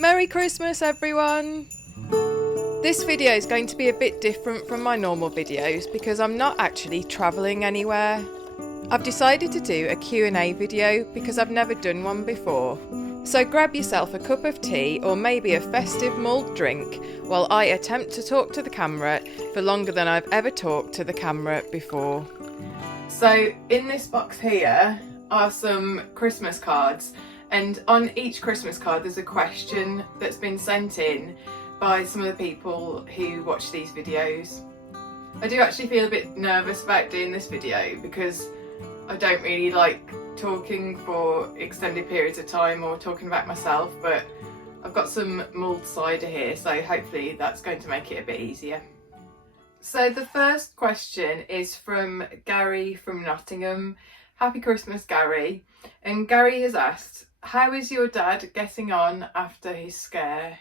Merry Christmas everyone! This video is going to be a bit different from my normal videos because I'm not actually travelling anywhere. I've decided to do a Q&A video because I've never done one before. So grab yourself a cup of tea or maybe a festive mulled drink while I attempt to talk to the camera for longer than I've ever talked to the camera before. So in this box here are some Christmas cards, and on each Christmas card there's a question that's been sent in by some of the people who watch these videos. I do actually feel a bit nervous about doing this video because I don't really like talking for extended periods of time or talking about myself, but I've got some mulled cider here, so hopefully that's going to make it a bit easier. So the first question is from Gary from Nottingham. Happy Christmas, Gary. And Gary has asked, how is your dad getting on after his scare?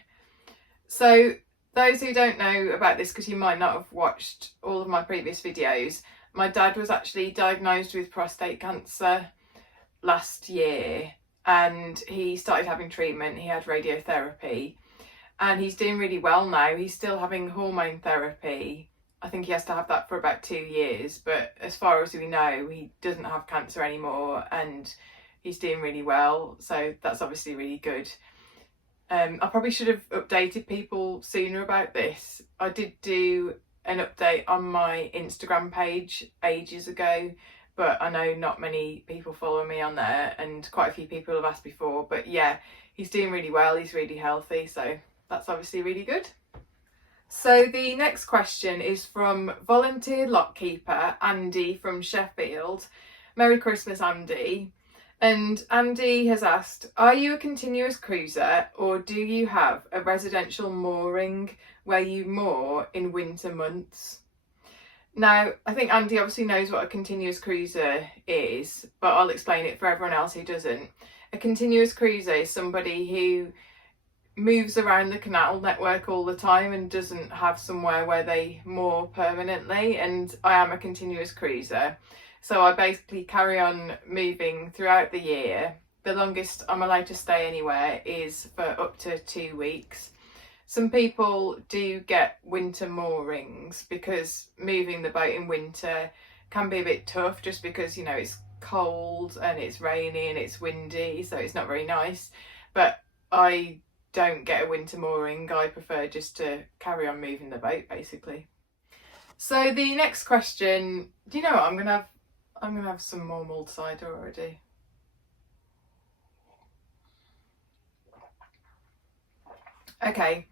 So those who don't know about this, because you might not have watched all of my previous videos, my dad was actually diagnosed with prostate cancer last year and he started having treatment. He had radiotherapy and he's doing really well now. He's still having hormone therapy. I think he has to have that for about 2 years, but as far as we know, he doesn't have cancer anymore and he's doing really well, so that's obviously really good. I probably should have updated people sooner about this. I did do an update on my Instagram page ages ago, but I know not many people follow me on there and quite a few people have asked before, but yeah, he's doing really well, he's really healthy, so that's obviously really good. So the next question is from volunteer lockkeeper Andy from Sheffield. Merry Christmas, Andy. And Andy has asked, are you a continuous cruiser or do you have a residential mooring where you moor in winter months? Now, I think Andy obviously knows what a continuous cruiser is, but I'll explain it for everyone else who doesn't. A continuous cruiser is somebody who moves around the canal network all the time and doesn't have somewhere where they moor permanently, and I am a continuous cruiser. So I basically carry on moving throughout the year. The longest I'm allowed to stay anywhere is for up to 2 weeks. Some people do get winter moorings because moving the boat in winter can be a bit tough just because, you know, it's cold and it's rainy and it's windy, so it's not very nice. But I don't get a winter mooring. I prefer just to carry on moving the boat basically. So the next question, do you know what, I'm gonna have some more mulled cider already. Okay,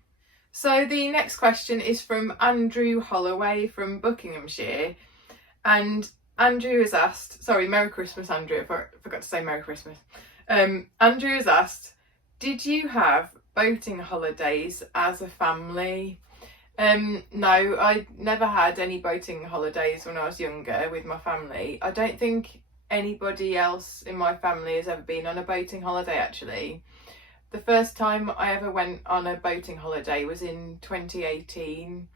so the next question is from Andrew Holloway from Buckinghamshire, and Andrew has asked, sorry, Merry Christmas Andrew, I forgot to say Merry Christmas. Andrew has asked, did you have boating holidays as a family? No, I never had any boating holidays when I was younger with my family. I don't think anybody else in my family has ever been on a boating holiday actually. The first time I ever went on a boating holiday was in 2018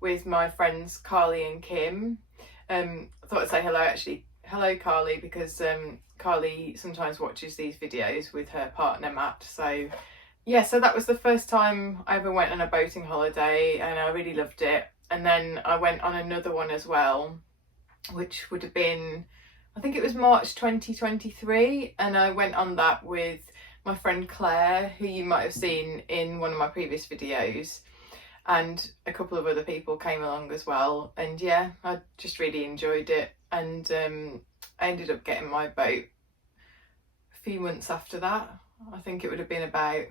with my friends Carly and Kim. I thought I'd say hello actually. Hello Carly, because Carly sometimes watches these videos with her partner Matt, so yeah, so that was the first time I ever went on a boating holiday and I really loved it. And then I went on another one as well, which would have been, I think it was March 2023, and I went on that with my friend Claire, who you might have seen in one of my previous videos, and a couple of other people came along as well. And yeah, I just really enjoyed it, and I ended up getting my boat a few months after that. I think it would have been about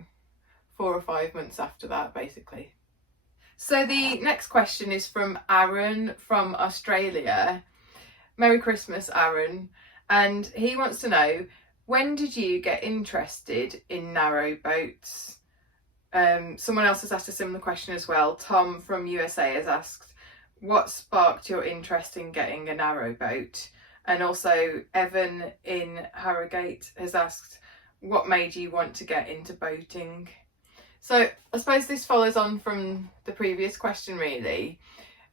4 or 5 months after that basically. So the next question is from Aaron from Australia. Merry Christmas Aaron, and he wants to know, when did you get interested in narrow boats? Someone else has asked a similar question as well. Tom from USA has asked, what sparked your interest in getting a narrow boat? And also Evan in Harrogate has asked, what made you want to get into boating? So I suppose this follows on from the previous question really.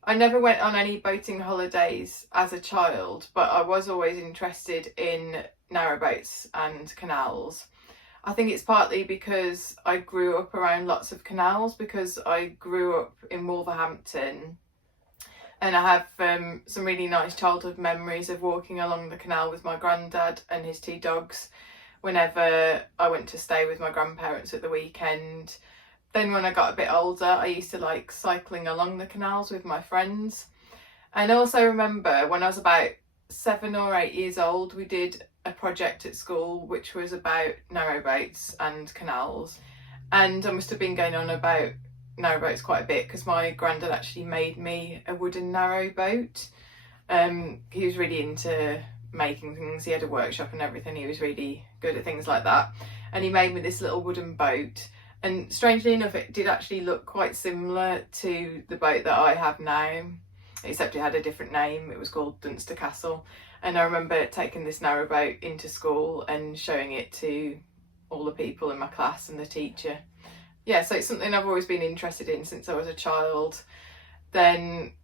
I never went on any boating holidays as a child, but I was always interested in narrowboats and canals. I think it's partly because I grew up around lots of canals, because I grew up in Wolverhampton, and I have some really nice childhood memories of walking along the canal with my granddad and his two dogs whenever I went to stay with my grandparents at the weekend. Then when I got a bit older, I used to like cycling along the canals with my friends. And I also remember when I was about 7 or 8 years old, we did a project at school which was about narrowboats and canals. And I must have been going on about narrowboats quite a bit because my granddad actually made me a wooden narrowboat. He was really into making things. He had a workshop and everything. He was really good at things like that. And he made me this little wooden boat. And strangely enough, it did actually look quite similar to the boat that I have now, except it had a different name. It was called Dunster Castle. And I remember taking this narrowboat into school and showing it to all the people in my class and the teacher. Yeah, so it's something I've always been interested in since I was a child. Then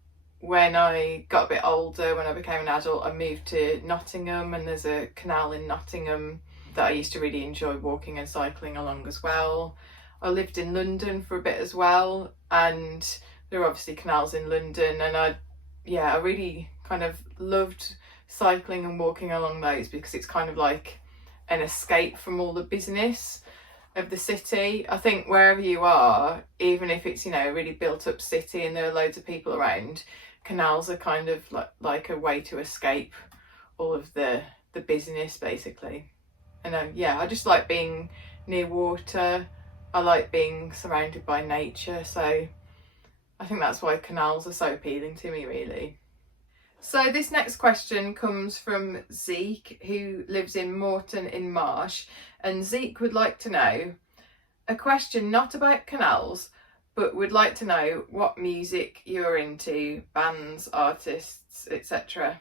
when I got a bit older, when I became an adult, I moved to Nottingham, and there's a canal in Nottingham that I used to really enjoy walking and cycling along as well. I lived in London for a bit as well, and there are obviously canals in London, and I really kind of loved cycling and walking along those because it's kind of like an escape from all the business of the city. I think wherever you are, even if it's, you know, a really built up city and there are loads of people around, canals are kind of like a way to escape all of the business basically. And I just like being near water. I like being surrounded by nature, so I think that's why canals are so appealing to me, really. So this next question comes from Zeke, who lives in Morton in Marsh, and Zeke would like to know a question not about canals, but would like to know what music you're into, bands, artists, etc.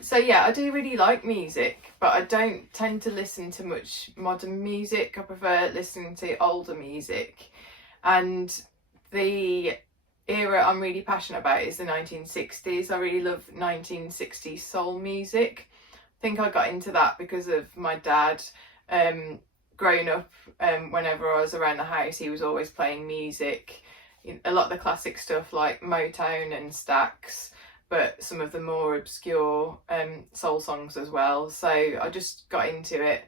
So yeah, I do really like music, but I don't tend to listen to much modern music. I prefer listening to older music, and the era I'm really passionate about is the 1960s. I really love 1960s soul music. I think I got into that because of my dad. Growing up, whenever I was around the house, he was always playing music. A lot of the classic stuff like Motown and Stax, but some of the more obscure soul songs as well. So I just got into it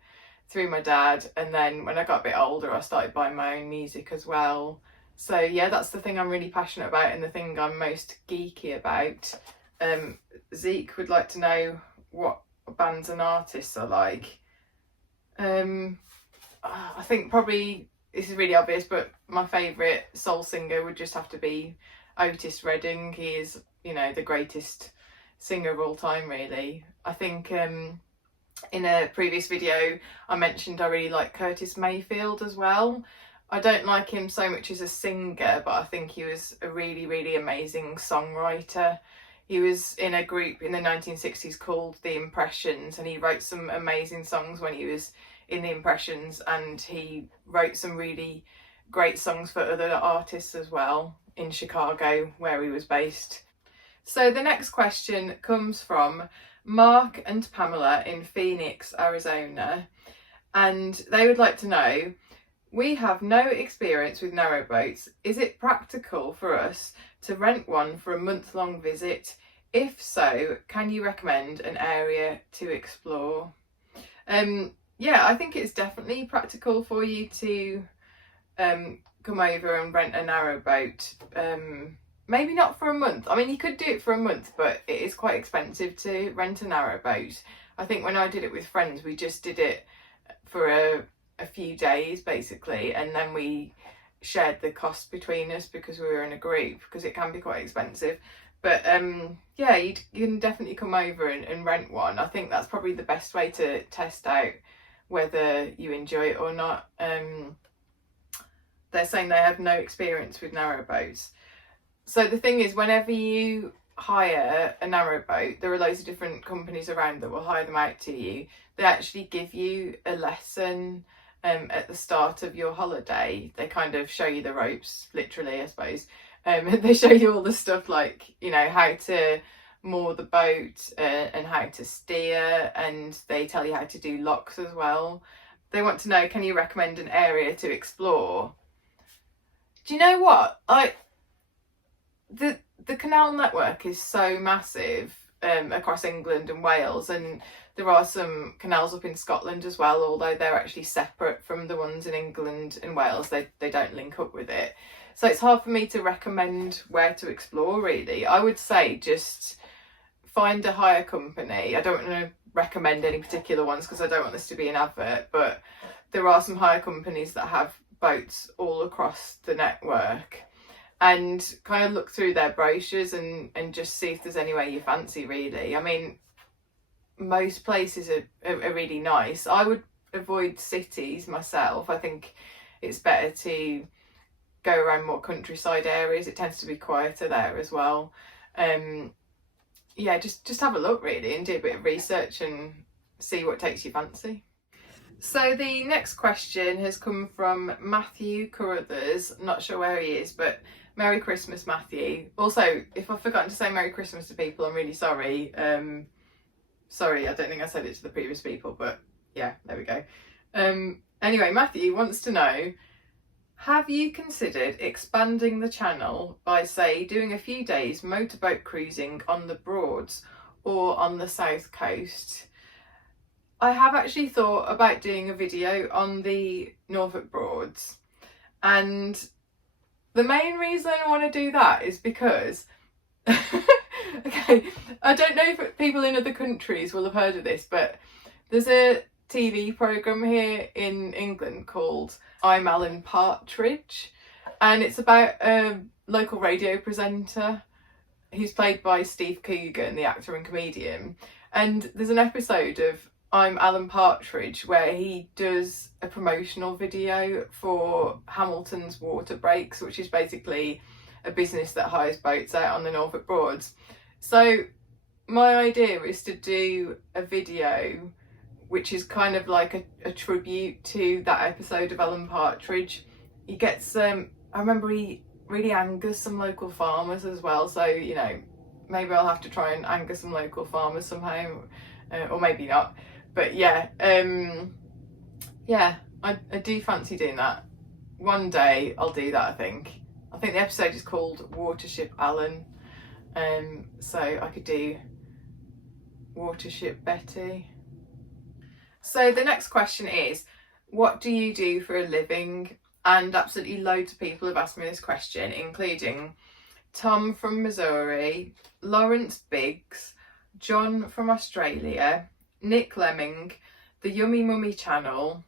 through my dad, and then when I got a bit older I started buying my own music as well. So yeah, that's the thing I'm really passionate about and the thing I'm most geeky about. Zeke would like to know what bands and artists are like. I think probably, this is really obvious, but my favourite soul singer would just have to be Otis Redding. He is, you know, the greatest singer of all time, really. I think in a previous video I mentioned I really like Curtis Mayfield as well. I don't like him so much as a singer, but I think he was a really, really amazing songwriter. He was in a group in the 1960s called The Impressions, and he wrote some amazing songs when he was in The Impressions, and he wrote some really great songs for other artists as well in Chicago, where he was based. So the next question comes from Mark and Pamela in Phoenix, Arizona, and they would like to know, we have no experience with narrowboats. Is it practical for us to rent one for a month-long visit? If so, can you recommend an area to explore? Yeah, I think it's definitely practical for you to come over and rent a narrowboat. Maybe not for a month. I mean, you could do it for a month, but it is quite expensive to rent a narrowboat. I think when I did it with friends, we just did it for a few days basically, and then we shared the cost between us because we were in a group, because it can be quite expensive. But yeah, you can definitely come over and rent one. I think that's probably the best way to test out whether you enjoy it or not. They're saying they have no experience with narrowboats. So the thing is, whenever you hire a narrowboat, there are loads of different companies around that will hire them out to you. They actually give you a lesson at the start of your holiday. They kind of show you the ropes, literally, I suppose. They show you all the stuff like, you know, how to moor the boat and how to steer, and they tell you how to do locks as well. They want to know, can you recommend an area to explore? Do you know what? The canal network is so massive across England and Wales, and there are some canals up in Scotland as well, although they're actually separate from the ones in England and Wales. They don't link up with it. So it's hard for me to recommend where to explore, really. I would say just find a hire company. I don't want to recommend any particular ones because I don't want this to be an advert, but there are some hire companies that have boats all across the network, and kind of look through their brochures and just see if there's anywhere you fancy, really. I mean, most places are really nice. I would avoid cities myself. I think it's better to go around more countryside areas. It tends to be quieter there as well. Yeah, just have a look, really, and do a bit of research and see what takes your fancy. So the next question has come from Matthew Carruthers. I'm not sure where he is, but Merry Christmas, Matthew. Also, if I've forgotten to say Merry Christmas to people, I'm really sorry. Sorry, I don't think I said it to the previous people, but yeah, there we go. Anyway, Matthew wants to know, have you considered expanding the channel by, say, doing a few days motorboat cruising on the Broads or on the south coast? I have actually thought about doing a video on the Norfolk Broads, and the main reason I want to do that is because okay, I don't know if people in other countries will have heard of this, but there's a TV programme here in England called I'm Alan Partridge, and it's about a local radio presenter who's played by Steve Coogan, the actor and comedian. And there's an episode of I'm Alan Partridge where he does a promotional video for Hamilton's Water Breaks, which is basically a business that hires boats out on the Norfolk Broads. So my idea is to do a video which is kind of like a tribute to that episode of Alan Partridge. He gets I remember he really angers some local farmers as well, so you know, maybe I'll have to try and anger some local farmers somehow, or maybe not. But yeah, yeah, I do fancy doing that. One day I'll do that, I think. The episode is called Watership Alan, so I could do Watership Betty. So the next question is, what do you do for a living? And absolutely loads of people have asked me this question, including Tom from Missouri, Lawrence Biggs, John from Australia, Nick Lemming, the Yummy Mummy channel,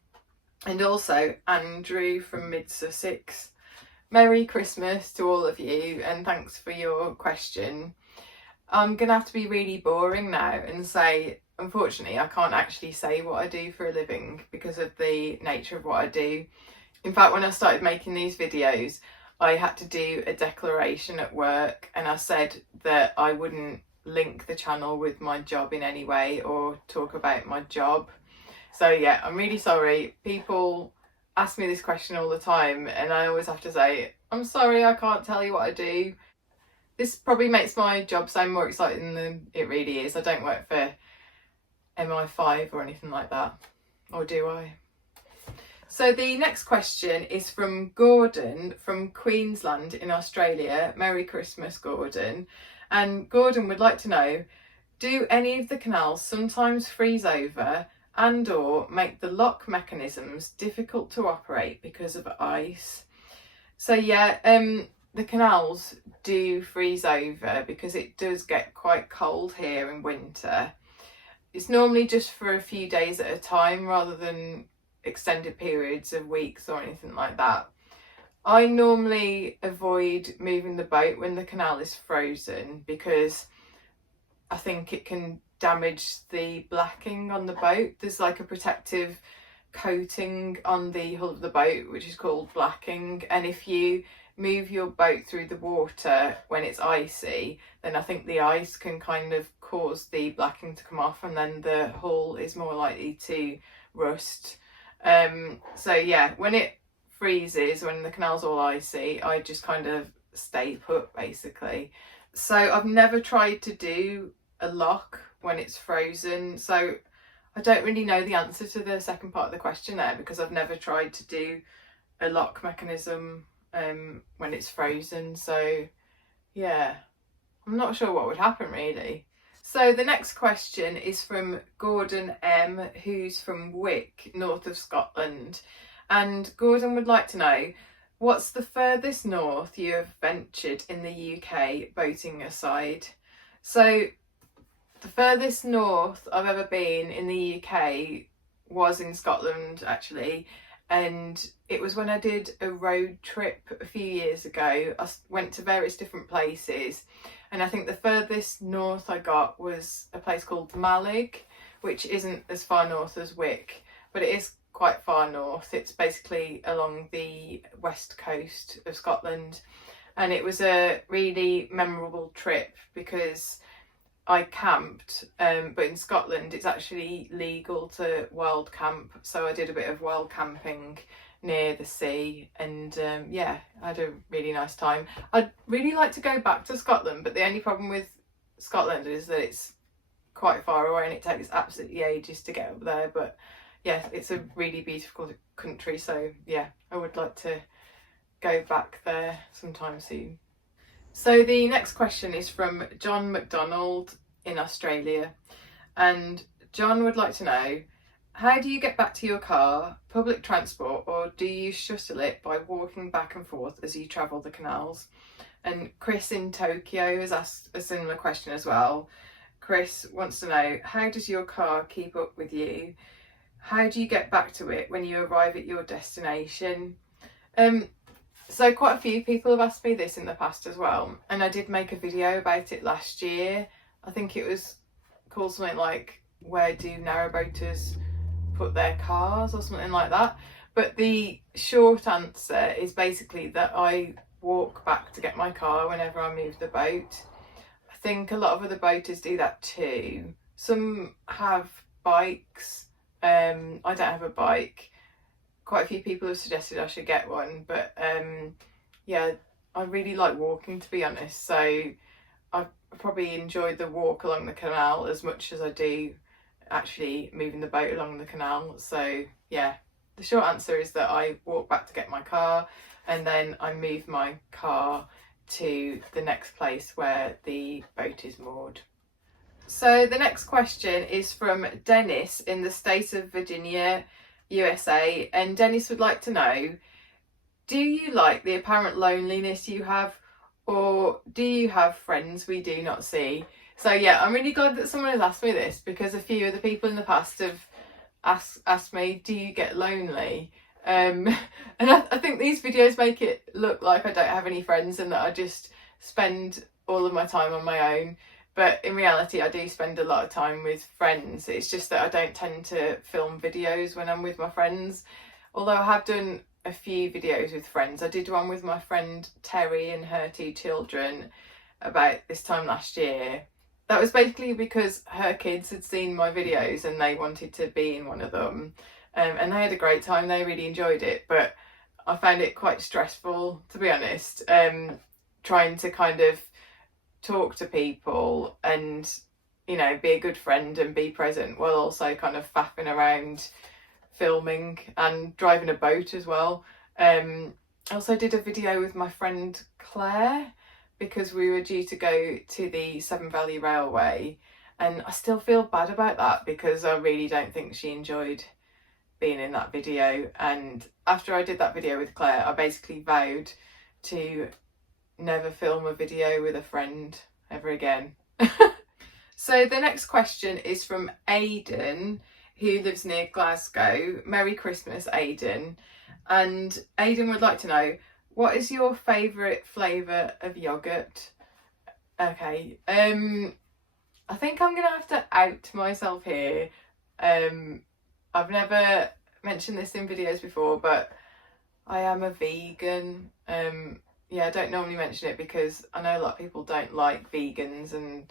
and also Andrew from Mid-Sussex. Merry Christmas to all of you, and thanks for your question. I'm going to have to be really boring now and say, unfortunately, I can't actually say what I do for a living because of the nature of what I do. In fact, when I started making these videos, I had to do a declaration at work, and I said that I wouldn't link the channel with my job in any way or talk about my job. So yeah, I'm really sorry. People ask me this question all the time, and I always have to say, I'm sorry, I can't tell you what I do. This probably makes my job sound more exciting than it really is. I don't work for MI5 or anything like that, or do I? So the next question is from Gordon from Queensland in Australia. Merry Christmas, Gordon. And Gordon would like to know, do any of the canals sometimes freeze over and or make the lock mechanisms difficult to operate because of ice? So yeah, the canals do freeze over because it does get quite cold here in winter. It's normally just for a few days at a time rather than extended periods of weeks or anything like that. I normally avoid moving the boat when the canal is frozen because I think it can damage the blacking on the boat. There's like a protective coating on the hull of the boat which is called blacking, and if you move your boat through the water when it's icy, then I think the ice can kind of cause the blacking to come off, and then the hull is more likely to rust. So yeah, when it freezes, when the canal's all icy, I just kind of stay put basically. So I've never tried to do a lock when it's frozen, so I don't really know the answer to the second part of the question there, because I've never tried to do a lock mechanism when it's frozen, so yeah, I'm not sure what would happen really. So the next question is from Gordon M, who's from Wick, north of Scotland, and Gordon would like to know, what's the furthest north you have ventured in the UK, boating aside? So the furthest north I've ever been in the UK was in Scotland actually, and it was when I did a road trip a few years ago. I went to various different places, and I think the furthest north I got was a place called Malig, which isn't as far north as Wick, but it is quite far north. It's basically along the west coast of Scotland, and it was a really memorable trip because I camped, but in Scotland it's actually legal to wild camp, so I did a bit of wild camping near the sea, and yeah, I had a really nice time. I'd really like to go back to Scotland, but the only problem with Scotland is that it's quite far away and it takes absolutely ages to get up there, but yeah, it's a really beautiful country, so yeah, I would like to go back there sometime soon. So the next question is from John McDonald in Australia, and John would like to know, how do you get back to your car, public transport, or do you shuttle it by walking back and forth as you travel the canals? And Chris in Tokyo has asked a similar question as well. Chris wants to know, how does your car keep up with you? How do you get back to it when you arrive at your destination? So quite a few people have asked me this in the past as well, and I did make a video about it last year. I think it was called something like, where do narrowboaters put their cars, or something like that. But the short answer is basically that I walk back to get my car whenever I move the boat. I think a lot of other boaters do that too. Some have bikes. I don't have a bike. Quite a few people have suggested I should get one, but yeah, I really like walking, to be honest, so I probably enjoyed the walk along the canal as much as I do actually moving the boat along the canal. So yeah, the short answer is that I walk back to get my car, and then I move my car to the next place where the boat is moored. So the next question is from Dennis in the state of Virginia, USA, and Dennis would like to know, do you like the apparent loneliness you have, or do you have friends we do not see? So yeah, I'm really glad that someone has asked me this, because a few other people in the past have asked me, do you get lonely? And I think these videos make it look like I don't have any friends and that I just spend all of my time on my own. But in reality, I do spend a lot of time with friends. It's just that I don't tend to film videos when I'm with my friends. Although I have done a few videos with friends. I did one with my friend Terry and her 2 children about this time last year. That was basically because her kids had seen my videos and they wanted to be in one of them. And they had a great time. They really enjoyed it. But I found it quite stressful, to be honest, trying to kind of talk to people and, you know, be a good friend and be present while also kind of faffing around filming and driving a boat as well. I also did a video with my friend Claire because we were due to go to the Severn Valley Railway, and I still feel bad about that because I really don't think she enjoyed being in that video. And after I did that video with Claire, I basically vowed to never film a video with a friend ever again. So the next question is from Aidan, who lives near Glasgow. Merry Christmas, Aidan. And Aidan would like to know, what is your favourite flavour of yoghurt? Okay, I think I'm gonna have to out myself here. I've never mentioned this in videos before, but I am a vegan. Yeah, I don't normally mention it because I know a lot of people don't like vegans, and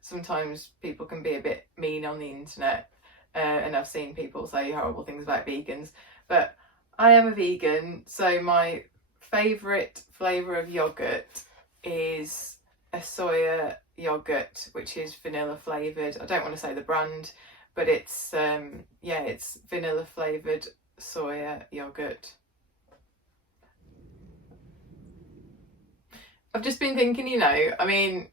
sometimes people can be a bit mean on the internet, and I've seen people say horrible things about vegans, but I am a vegan, so my favourite flavour of yoghurt is a soya yoghurt, which is vanilla flavoured. I don't want to say the brand, but it's yeah, it's vanilla flavoured soya yogurt. I've just been thinking, you know, I mean,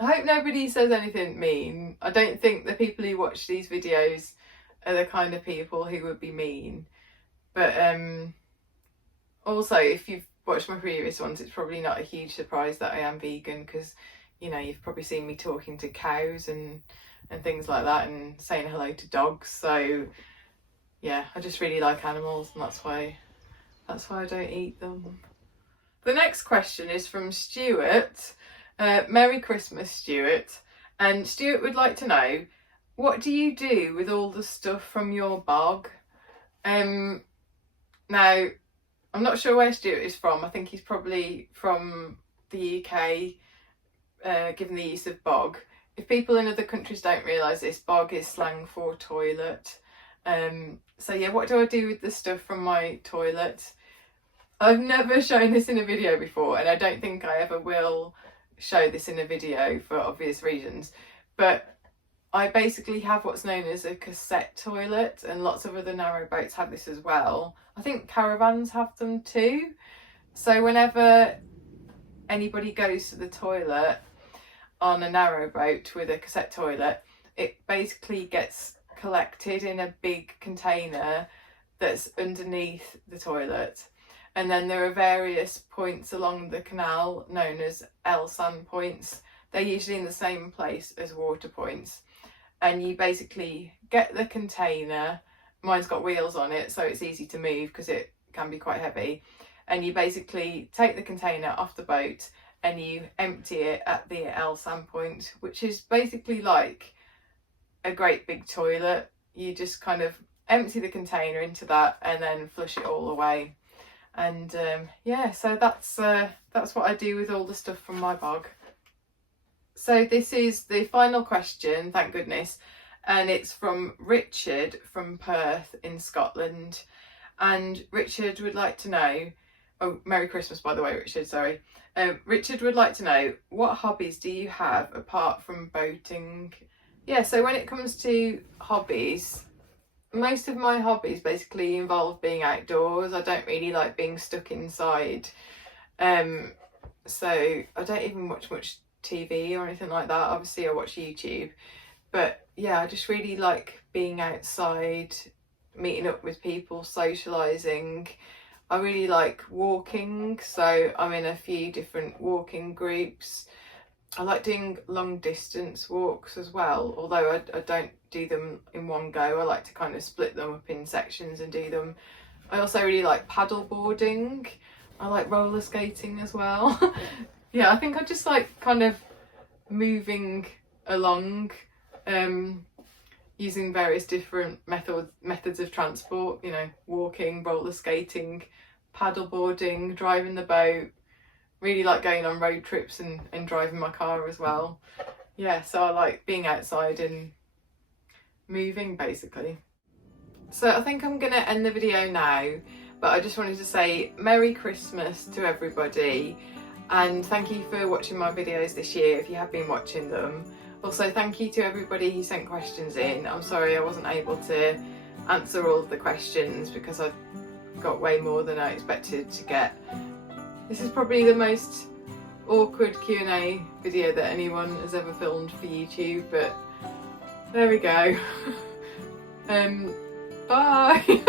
I hope nobody says anything mean. I don't think the people who watch these videos are the kind of people who would be mean. But also, if you've watched my previous ones, it's probably not a huge surprise that I am vegan, because, you know, you've probably seen me talking to cows and things like that, and saying hello to dogs. So yeah, I just really like animals, and that's why I don't eat them. The next question is from Stuart. Merry Christmas, Stuart. And Stuart would like to know, what do you do with all the stuff from your bog? Now, I'm not sure where Stuart is from. I think he's probably from the UK, given the use of bog. If people in other countries don't realise this, bog is slang for toilet. So yeah, what do I do with the stuff from my toilet? I've never shown this in a video before, and I don't think I ever will show this in a video for obvious reasons, but I basically have what's known as a cassette toilet, and lots of other narrowboats have this as well. I think caravans have them too. So whenever anybody goes to the toilet on a narrowboat with a cassette toilet, it basically gets collected in a big container that's underneath the toilet. And then there are various points along the canal known as sand points. They're usually in the same place as water points. And you basically get the container, mine's got wheels on it, so it's easy to move because it can be quite heavy. And you basically take the container off the boat and you empty it at the sand point, which is basically like a great big toilet. You just kind of empty the container into that and then flush it all away. And yeah, so that's what I do with all the stuff from my bog. So this is the final question, thank goodness, and it's from Richard from Perth in Scotland. And Richard would like to know, oh, Merry Christmas by the way, Richard, sorry. Richard would like to know, what hobbies do you have apart from boating? Yeah, so when it comes to hobbies, most of my hobbies basically involve being outdoors. I don't really like being stuck inside. So I don't even watch much TV or anything like that. Obviously I watch YouTube. But yeah, I just really like being outside, meeting up with people, socialising. I really like walking, so I'm in a few different walking groups. I like doing long distance walks as well, although I don't do them in one go. I like to kind of split them up in sections and do them. I also really like paddle boarding. I like roller skating as well. Yeah, I think I just like kind of moving along, using various different methods of transport, you know, walking, roller skating, paddle boarding, driving the boat. Really like going on road trips and driving my car as well. Yeah, so I like being outside and moving basically. So I think I'm gonna end the video now, but I just wanted to say Merry Christmas to everybody, and thank you for watching my videos this year if you have been watching them. Also thank you to everybody who sent questions in. I'm sorry I wasn't able to answer all of the questions because I got way more than I expected to get. This is probably the most awkward Q&A video that anyone has ever filmed for YouTube, but there we go. Bye!